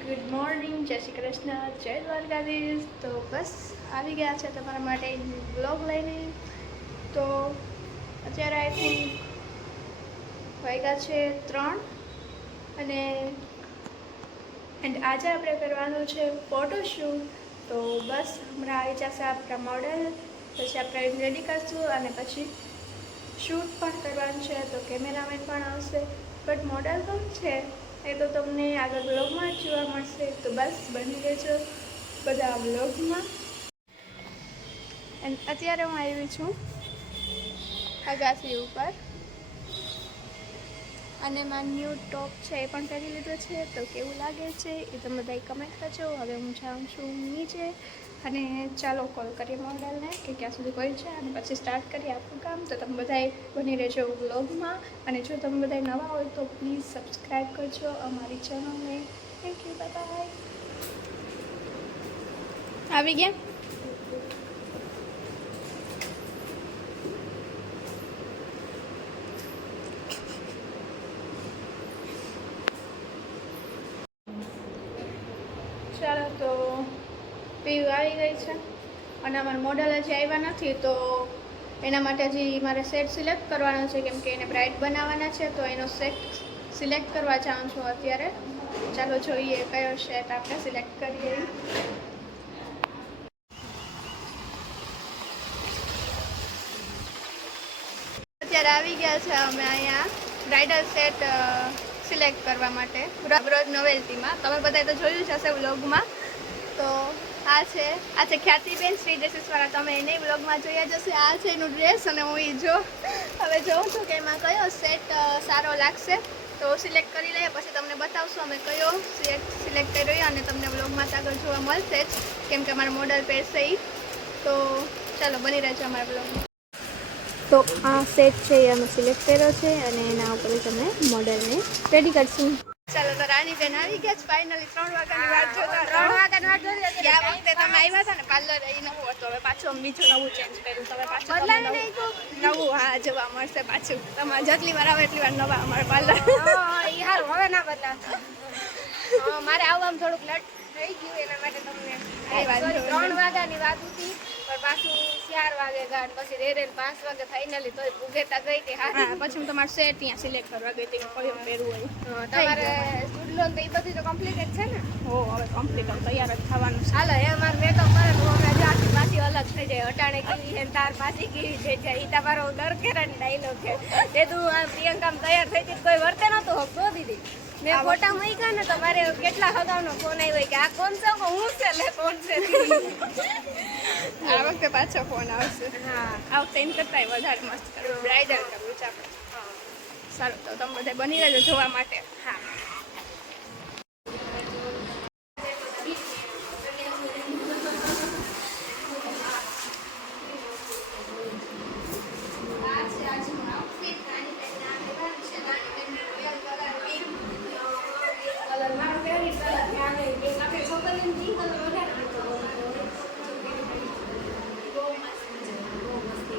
Good morning જય શ્રી કૃષ્ણ, જય દ્વારકાધીશ. તો બસ આવી ગયા છે તમારા માટે બ્લોગ લઈને. તો અત્યારે આઈ થિંક વાગ્યા છે ત્રણ અને એન્ડ આજે આપણે કરવાનું છે ફોટોશૂટ તો બસ હમણાં આવી જશે આપણા મોડલ પછી આપણે રેડી કરશું અને પછી શૂટ પણ કરવાનું છે. તો કેમેરામેન પણ આવશે. બટ મોડલ પણ છે? એ તો તમને આગળ બ્લોગમાં જોવા મળશે. તો બસ, બની રહેજો બધા બ્લોગમાં એન્ડ અત્યારે હું આવી છું અગાસી ઉપર. અને મારું ન્યૂ ટોપ છે એ પણ પહેરી લીધો છે, તો કેવું લાગે છે એ તમે બધાય કમેન્ટ કરજો. હવે હું જાઉં છું નીચે. અને ચાલો કોલ કરીએ મોડલને કે ક્યાં સુધી કોઈ છે, અને પછી સ્ટાર્ટ કરીએ આપણું કામ. તો તમે બધાએ બની રહેજો વ્લોગમાં અને જો તમે બધા નવા હોય તો પ્લીઝ સબસ્ક્રાઈબ કરજો અમારી ચેનલને થેન્ક યુ બાય આવી ગયા ચાલો તો પીવું આવી ગઈ છે અને અમારા મોડલ હજી આવ્યા નથી, તો એના માટે હજી મારે સેટ સિલેક્ટ કરવાનો છે, કેમ કે એને બ્રાઇટ બનાવવાના છે, તો એનો સેટ સિલેક્ટ કરવા જાઉં છું અત્યારે. ચાલો જોઈએ કયો સેટ આપણે સિલેક્ટ કરીએ. અત્યારે આવી ગયા છે અમે અહીંયા બ્રાઇડલ સેટ સિલેક્ટ કરવા માટે. બ્રોજ નોવેલ્ટીમાં તમે બધાએ તો જોયું જ હશે વ્લોગમાં તો આ છે આ છે ખ્યાતિબેન શ્રી ડ્રેસીસવાળા તમે એને વ્લોગમાં જોયા જશે આ છે એનું ડ્રેસ અને હું એ જો. હવે જોઉં છું કે એમાં કયો સેટ સારો લાગશે. તો સિલેક્ટ કરી લઈએ, પછી તમને બતાવશું અમે કયો સિલેક્ટ સિલેક્ટ કર્યો અને તમને વ્લોગમાં આગળ જોવા મળશે જ, કેમ કે અમારા મોડલ પહેરશે ઈ. તો ચાલો, બની રહેજો અમારા બ્લોગમાં તો આ સેટ છે એ અમે સિલેક્ટ કર્યો છે અને એના ઉપર તમે મોડલને રેડી કરશું. ચાલો તો રાણીબેન આવી ગયા છે ફાઇનલી ત્રણ વાગ્યાની વાત જોતા ત્રણ વાગ્યાની વાત જોતા ગયા વખતે તમે આવ્યા હતા ને પાર્લર એ નવું હતું. હવે પાછું બીજું નવું ચેન્જ કર્યું. તમે પાછું નવું નવું હા જોવા મળશે પાછું. તમારે જેટલી વાર આવે એટલી વાર નવા અમારે પાર્લર યાર હારું. હવે ના બદલાતો. મારે આવવામાં થોડુંક લટ થઈ ગયું એના માટે તમને. ત્રણ વાગ્યાની વાત હતી. પણ પાછું ચાર વાગે ગાન પછી રે રે પાંચ વાગે ફાઇનલી તોય ઉગેતા ગઈ હતી હા. પછી હું તમારે સેટ ત્યાં સિલેક્ટ કરવા ગઈ હતી કયો પહેરવું હોય તમારે સ્ટુડ લોન તો એ બધી તો કમ્પ્લીટ છે ને? હો હવે કમ્પ્લીટ તૈયાર જ થવાનું છે. હાલો એ મારે મેકઅપ કરે તો હમણાં જો આખી પાછી અલગ થઈ જાય. અટાણે કેવી છે તાર પાછી કેવી થઈ જાય તમારો ડર કેરણ ડાયલોગ છે. તે તું આ પ્રિયંકામ તૈયાર થઈ હતી કોઈ વર્તે નતું હકતો દીદી. મેં ફોટા મૂક્યા ને તો મારે કેટલા હગાવનો ફોન આવ્યો કે આ કોણ છે? હું છે લે કોણ છે? આ વખતે પાછો ફોન આવશે. હા આ વખતે એમ કરતા વધારે મસ્ત. બ્રાઇડલ કરવું છે આપણે. સારું તો તમે બધા બની રહેજો જોવા માટે. હા આ છે આજનું આઉટફિટ નાની બેનના લેવાનું છે નાની બેનનું રોયલ કલર પિંક કલર મારો ફેવરિટ કલર છે આને બે આપણે છોકરીઓને પિંક કલર વધારે ગમતો બહુ મસ્ત છે બહુ મસ્ત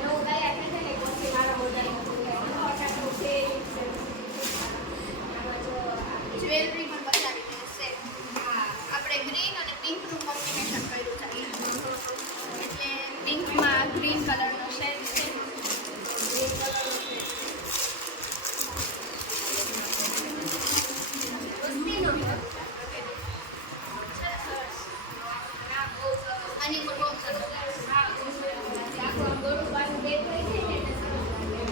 એવું તૈયાર થઈ જાય ને પછી મારો મોઢાનો ફટાકડો છે જ્વેલરી પણ બતાવી દેશે હા આપણે ગ્રીન અને પિંકનું કોમ્બિનેશન કર્યું છે એટલે પિંકમાં ગ્રીન કલરનો શેડ છે ગ્રીન કલરનો કુસ્તીનો આની પણ બહુ સરસ હા આખું આમ ગળું બાજુ દેખાય છે ને એટલે સરસ લાગે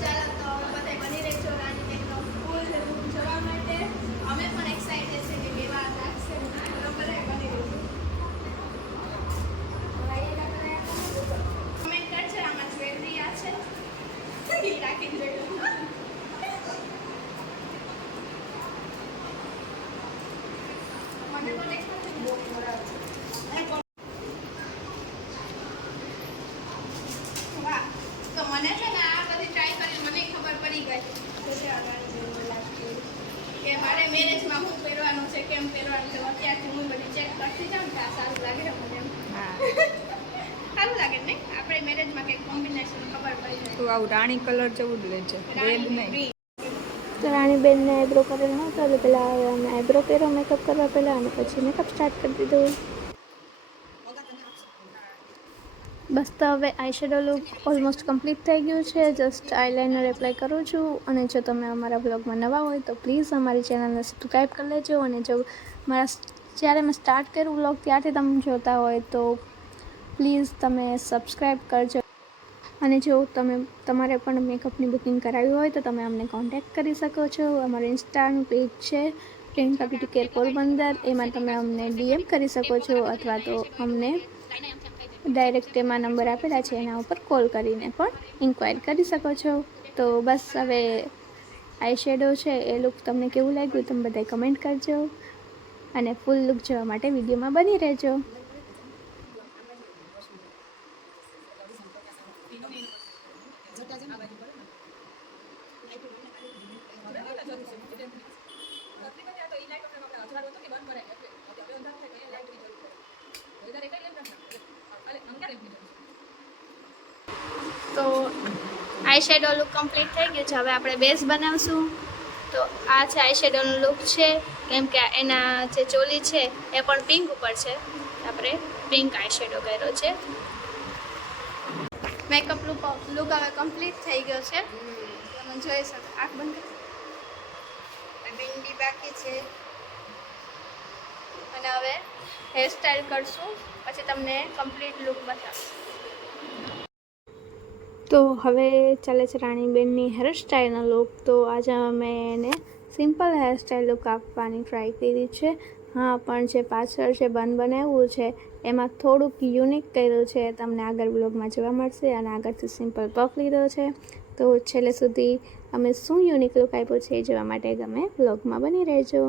ચાલો તો બધાય બની રહેજો રાણીબેનનો ફૂલ રૂમ જોવા માટે અમે પણ એક્સાઇટેડ છે કે કેવા લાગશે તો બધાય બની રહેજો કમેન્ટ કરજો આમાં જ્વેલરી આ છે ઈ રાખીને જોઈ લો મને તો દેખાતું જ બહુ ખરાબ છે અને વાહ તો મને છે ને આ બધી ટ્રાય કરી મને ખબર પડી ગઈ કે મારે મેરેજમાં શું પહેરવાનું છે કેમ પહેરવાનું છે અત્યારથી હું બધી ચેક કરતી જાઉં કે આ સારું લાગે મને સારું લાગે ને? આપણે મેરેજમાં કંઈક કોમ્બિનેશન ખબર પડી જાય. તું આવું રાણી કલર જેવું જ લેજે રેડ રાણી નહીં. તો રાણીબેનને આઈબ્રો કરેલ નહોતો એટલે પહેલાં આઈબ્રો કર્યો મેકઅપ કરવા પહેલાં અને પછી મેકઅપ સ્ટાર્ટ કરી દીધું. બસ તો હવે આઈશેડો લુક ઓલમોસ્ટ કમ્પ્લીટ થઈ ગયું છે. જસ્ટ આઈલાઇનર એપ્લાય કરું છું અને જો તમે અમારા બ્લોગમાં નવા હોય તો પ્લીઝ અમારી ચેનલને સબસ્ક્રાઈબ કરી લેજો અને જો મારા જ્યારે મેં સ્ટાર્ટ કર્યું બ્લોગ ત્યારથી તમે જોતા હોય તો પ્લીઝ તમે સબસ્ક્રાઈબ કરજો. અને જો તમે, તમારે પણ મેકઅપની બુકિંગ કરાવી હોય તો તમે અમને કોન્ટેક્ટ કરી શકો છો. અમારું ઇન્સ્ટાનું પેજ છે પ્રિયંકા બ્યુટી કેર પોરબંદર એમાં તમે અમને ડીએમ કરી શકો છો અથવા તો અમને ડાયરેક્ટ એમાં નંબર આપેલા છે, એના ઉપર કોલ કરીને પણ ઇન્ક્વાયર કરી શકો છો. તો બસ હવે આઈ શેડો છે, એ લુક તમને કેવું લાગ્યું તમે બધાય કમેન્ટ કરજો. અને ફૂલ લુક જોવા માટે વિડીયોમાં બની રહેજો. આઈ શેડો લુક કમ્પ્લીટ થઈ ગયું છે. હવે આપણે બેઝ બનાવશું. તો આ છે આઈ શેડોનો લુક છે. કેમ કે એના જે ચોલી છે એ પણ પિંક ઉપર છે. આપણે પિંક આઈ શેડો કર્યો છે. મેકઅપ લુક લુક હવે કમ્પ્લીટ થઈ ગયો છે. તમે જોઈ શકો આંખ બંધ. બિંદી બાકી છે. અને હવે હેરસ્ટાઈલ કરશું. પછી તમને કમ્પ્લીટ લુક બતાવશું. તો હવે ચાલે છે રાણીબેનની હેરસ્ટાઈલનો લુક તો આજે અમે એને સિમ્પલ હેરસ્ટાઈલ લુક આપવાની ટ્રાય કરી છે. હા, પણ જે પાછળ જે બન બનાવ્યું છે, એમાં થોડુંક યુનિક કર્યું છે. તમને આગળ બ્લોગમાં જોવા મળશે અને આગળથી સિમ્પલ પફ લીધો છે. તો છેલ્લે સુધી અમે શું યુનિક લુક આપ્યો છે એ જોવા માટે ગમે બ્લોગમાં બની રહેજો.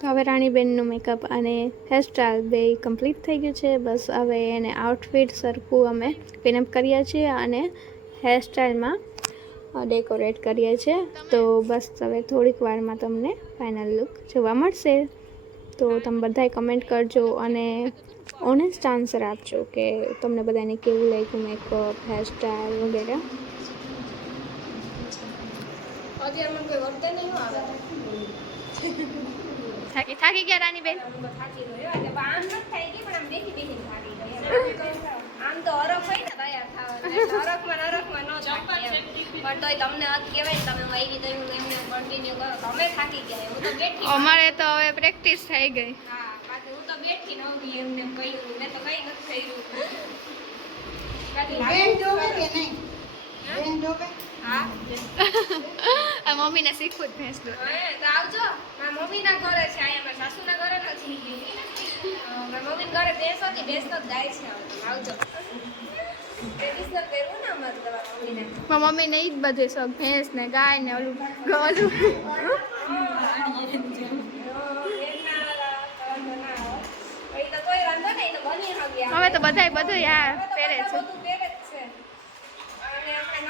તો હવે રાણીબેનનું મેકઅપ અને હેરસ્ટાઈલ બે કમ્પ્લીટ થઈ ગયું છે. બસ હવે એને આઉટફિટ સરખું અમે પિનઅપ કરીએ છીએ અને હેરસ્ટાઈલમાં ડેકોરેટ કરીએ છીએ. તો બસ હવે થોડીક વારમાં તમને ફાઇનલ લુક જોવા મળશે. તો તમે બધાએ કમેન્ટ કરજો અને ઓનેસ્ટ આન્સર આપજો કે તમને બધાને કેવું લાગ્યું મેકઅપ હેરસ્ટાઈલ વગેરે. અત્યારમાં કોઈ વર્તે નહીં આવે. થાકી થાકી ગયા ગયો એટલે પણ આમ તો અરખ હોય ને તૈયાર અરખમાં અરખમાં ન થાકી તોય તમને અત કહેવાય ને તમે હું આવી તો હું એમને કન્ટિન્યુ કરો. તમે થાકી ગયા હું તો બેઠી અમારે તો હવે પ્રેક્ટિસ થઈ ગઈ. હા હું તો બેઠી નહોતી એમને કહ્યું. મેં તો કઈ નથી કર્યું બાકી બેન જોવે કે નહીં બેન જોવે હા આ મમ્મીને શીખવું જ ભેંસ દૂધ આવજો. મારા મમ્મીના ઘરે છે અહીંયા મારા સાસુના ઘરે નથી. મારા મમ્મી ઘરે ભેંસ હતી ભેંસ નો ગાય છે આવજો. ને મારા ઈ જ બધું શોખ ભેંસ ને ગાય ને ઓલું હવે તો બધાય બધું યાર પહેરે છે.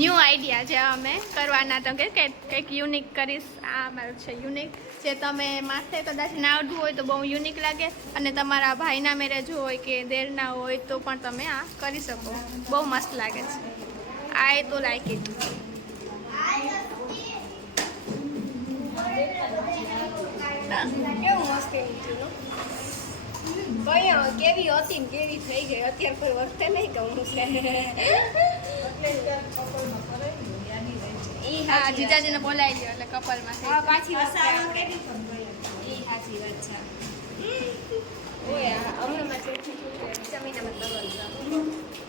ન્યૂ આઈડિયા જે અમે કરવાના તો કે કંઈક યુનિક કરીશ. આ અમારું છે યુનિક જે તમે માથે કદાચ ના આવડવું હોય તો બહુ યુનિક લાગે. અને તમારા ભાઈના મેરેજ હોય કે દેરના હોય તો પણ તમે આ કરી શકો. બહુ મસ્ત લાગે છે. આઈ તો લાઈક ઇટ કેવું હતી કેવી થઈ ગઈ. અત્યારે કોઈ વખતે નહીં કહું છે ઈ હા જીજાજીને બોલાવી લ્યો એટલે કપલમાં થઈ હા પાછી વસાવા છે. ઈ સાચી વાત છે.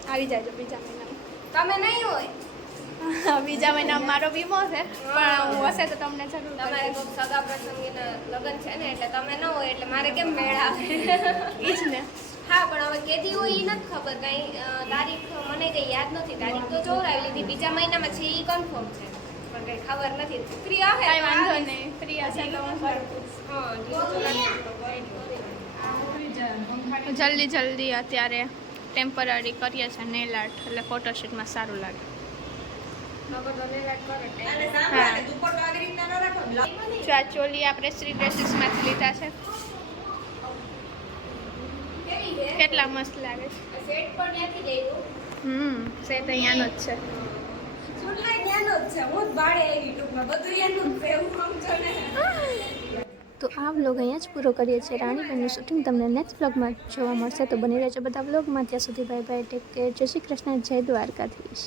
આવી જાજો બીજા મહિનામાં તમે નહીં હોય? બીજા મહિનામાં મારો વીમો છે. પણ હું હશે તો તમને જરૂર તમારે કોઈક સગા પ્રસંગીના લગ્ન છે ને એટલે તમે ન હોય એટલે મારે કેમ મેળા આવે? ઈ જ ને. હા પણ હવે કેદી હોય એ નથી ખબર કઈ. તારીખ મને કઈ યાદ નથી. તારીખ તો જોવરાવી લીધી. બીજા મહિનામાં છે એ કન્ફર્મ છે. પણ કઈ ખબર નથી. ફ્રી આવે કઈ વાંધો નહીં. ફ્રી હશે તો હું. જલ્દી જલ્દી અત્યારે ટેમ્પરરી કરીએ છીએ નેલ આર્ટ એટલે ફોટોશૂટમાં સારું લાગે. હા. જો આ ચોલી આપણે શ્રી ડ્રેસીસમાંથી લીધા છે? કેટલા મસ્ત લાગે છે. સેટ પણ ત્યાંથી આવ્યું. હમ સેટ અહીંયાનો જ છે. છોટલા ત્યાંનો જ છે. હું જ બાળે આવી ટૂંકમાં. બધું એનું જ એવું સમજો ને તો આ વ્લોગ અહીંયા જ પૂરો કરીએ છીએ. રાણીબેનનું શૂટિંગ તમને નેક્સ્ટ વ્લોગમાં જોવા મળશે. તો બની રહેજો બધા વ્લોગમાં ત્યાં સુધી બાય બાય ટેક કેર જય શ્રી કૃષ્ણ. જય દ્વારકાધીશ.